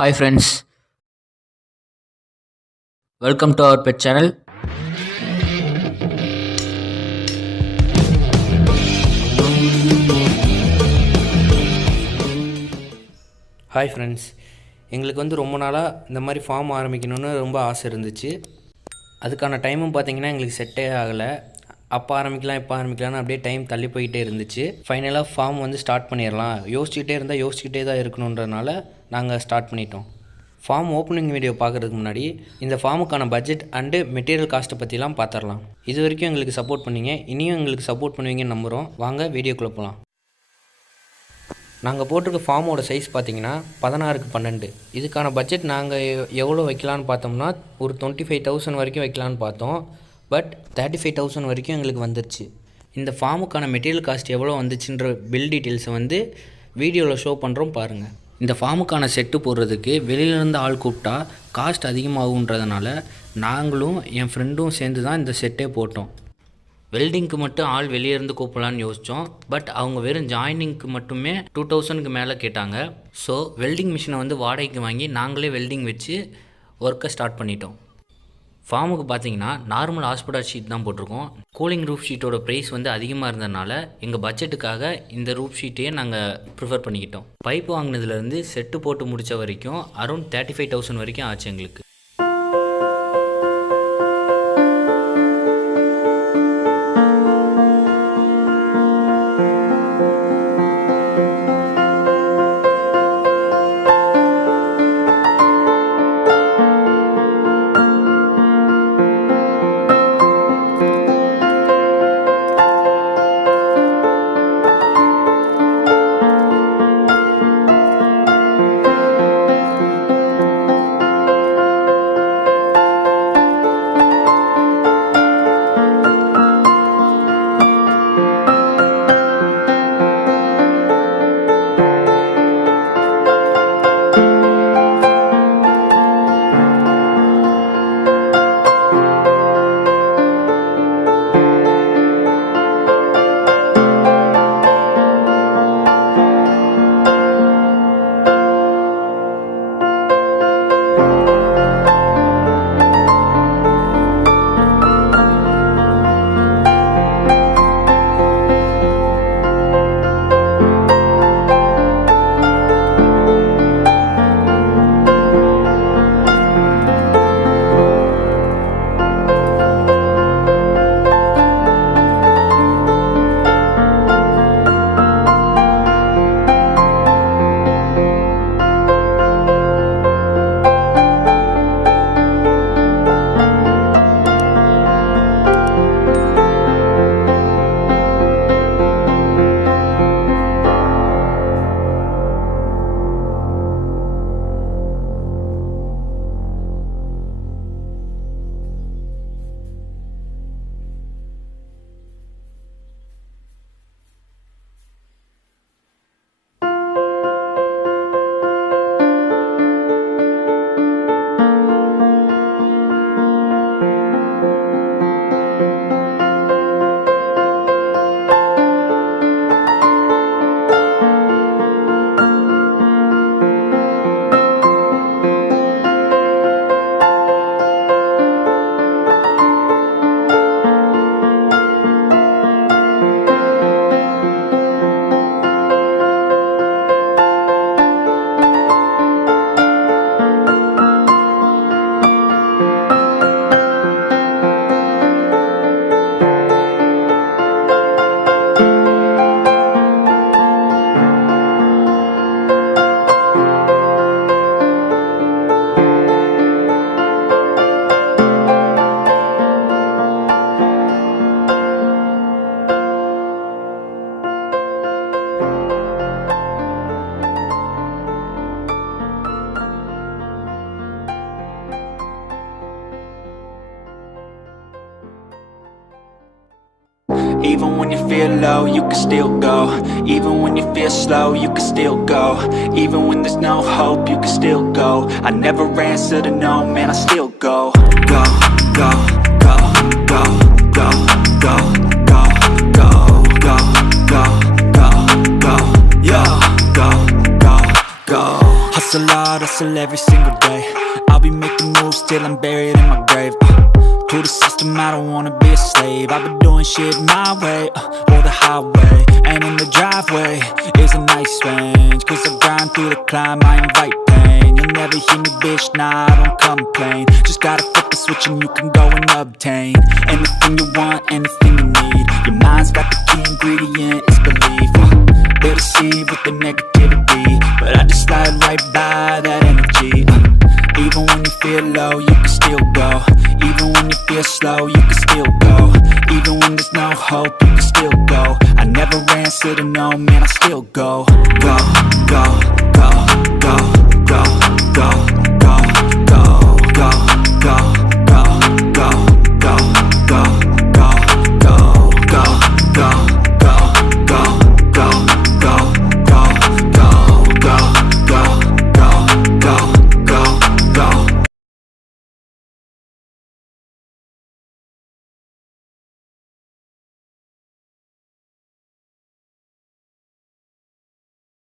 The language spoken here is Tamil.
Hi friends, welcome to our pet channel. Hi friends, எங்களுக்கு ரொம்ப நாளாக இந்த மாதிரி ஃபார்ம் ஆரம்பிக்கணும்னு ரொம்ப ஆசை இருந்துச்சு. அதுக்கான டைமும் பார்த்திங்கன்னா எங்களுக்கு செட்டே ஆகலை. அப்போ ஆரம்பிக்கலாம் இப்போ ஆரம்பிக்கலாம்னு அப்படியே டைம் தள்ளி போயிட்டே இருந்துச்சு. ஃபைனலாக ஃபார்ம் ஸ்டார்ட் பண்ணிடலாம், யோசிச்சுக்கிட்டே தான் இருக்கணுன்றதுனால நாங்கள் ஸ்டார்ட் பண்ணிட்டோம். ஃபார்ம் ஓப்பனிங் வீடியோ பார்க்குறதுக்கு முன்னாடி இந்த ஃபார்முக்கான பட்ஜெட் அண்டு மெட்டீரியல் காஸ்ட்டை பற்றிலாம் பார்த்துடலாம். இது வரைக்கும் எங்களுக்கு சப்போர்ட் பண்ணிங்க, இனியும் எங்களுக்கு சப்போர்ட் பண்ணுவீங்கன்னு நம்புகிறோம். வாங்க வீடியோக்குள்ளே போகலாம். நாங்கள் போட்டிருக்க ஃபார்மோட சைஸ் பார்த்திங்கன்னா 16x12. இதுக்கான பட்ஜெட் நாங்கள் எவ்வளோ வைக்கலான்னு பார்த்தோம்னா ஒரு 25,000 வரைக்கும் வைக்கலான்னு பார்த்தோம். பட் 35,000 வரைக்கும் எங்களுக்கு வந்துருச்சு. இந்த ஃபார்முக்கான மெட்டீரியல் காஸ்ட் எவ்வளோ வந்துச்சுன்ற பில் டீட்டெயில்ஸை வீடியோவில் ஷோ பண்ணுறோம் பாருங்கள். இந்த ஃபார்முக்கான செட்டு போடுறதுக்கு வெளியிலேருந்து ஆள் கூப்பிட்டா காஸ்ட் அதிகமாகுன்றதுனால நாங்களும் என் ஃப்ரெண்டும் சேர்ந்து தான் இந்த செட்டே போட்டோம். வெல்டிங்க்கு மட்டும் ஆள் வெளியேருந்து கூப்பிடலான்னு யோசித்தோம். பட் அவங்க வெறும் ஜாயினிங்க்கு மட்டுமே 2,000க்கு மேலே கேட்டாங்க. ஸோ வெல்டிங் மிஷினை வாடகைக்கு வாங்கி நாங்களே வெல்டிங் வச்சு ஒர்க்கை ஸ்டார்ட் பண்ணிட்டோம். ஃபார்முக்கு பார்த்தீங்கன்னா நார்மல் ஹாஸ்பிட்டல் ஷீட் தான் போட்டிருக்கோம். கூலிங் ரூஃப் ஷீட்டோட ப்ரைஸ் அதிகமாக இருந்ததுனால எங்கள் பட்ஜெட்டுக்காக இந்த ரூஃப் ஷீட்டையே நாங்கள் ப்ரிஃபர் பண்ணிக்கிட்டோம். பைப் வாங்கினதுலேருந்து செட்டு போட்டு முடித்த வரைக்கும் அரௌண்ட் 35,000 வரைக்கும் ஆச்சு எங்களுக்கு. Even when you feel low, you can still go. Even when you feel slow, you can still go. Even when there's no hope, you can still go. I never answer to no, man, I still go. Go, go, go, go, go, go, go, go, go, go, go, go, yo, go, go, go. hustle every single day. I'll be making moves till I'm buried in my grave. To the system, I don't wanna be a slave. I've been doing shit my way, or the highway. And in the driveway is a nice range, cause I grind through the climb, I invite pain. You'll never hear me, bitch, nah, I don't complain. Just gotta flip the switch and you can go and obtain anything you want, anything you need. Your mind's got the key ingredient, it's belief. They deceive with the negativity, but I just slide right by that energy. Even when you feel low, you can still go. Even when you feel slow, you can still go. Even when there's no hope, you can still go. I never answer to no, man, I still go. Go, go, go, go.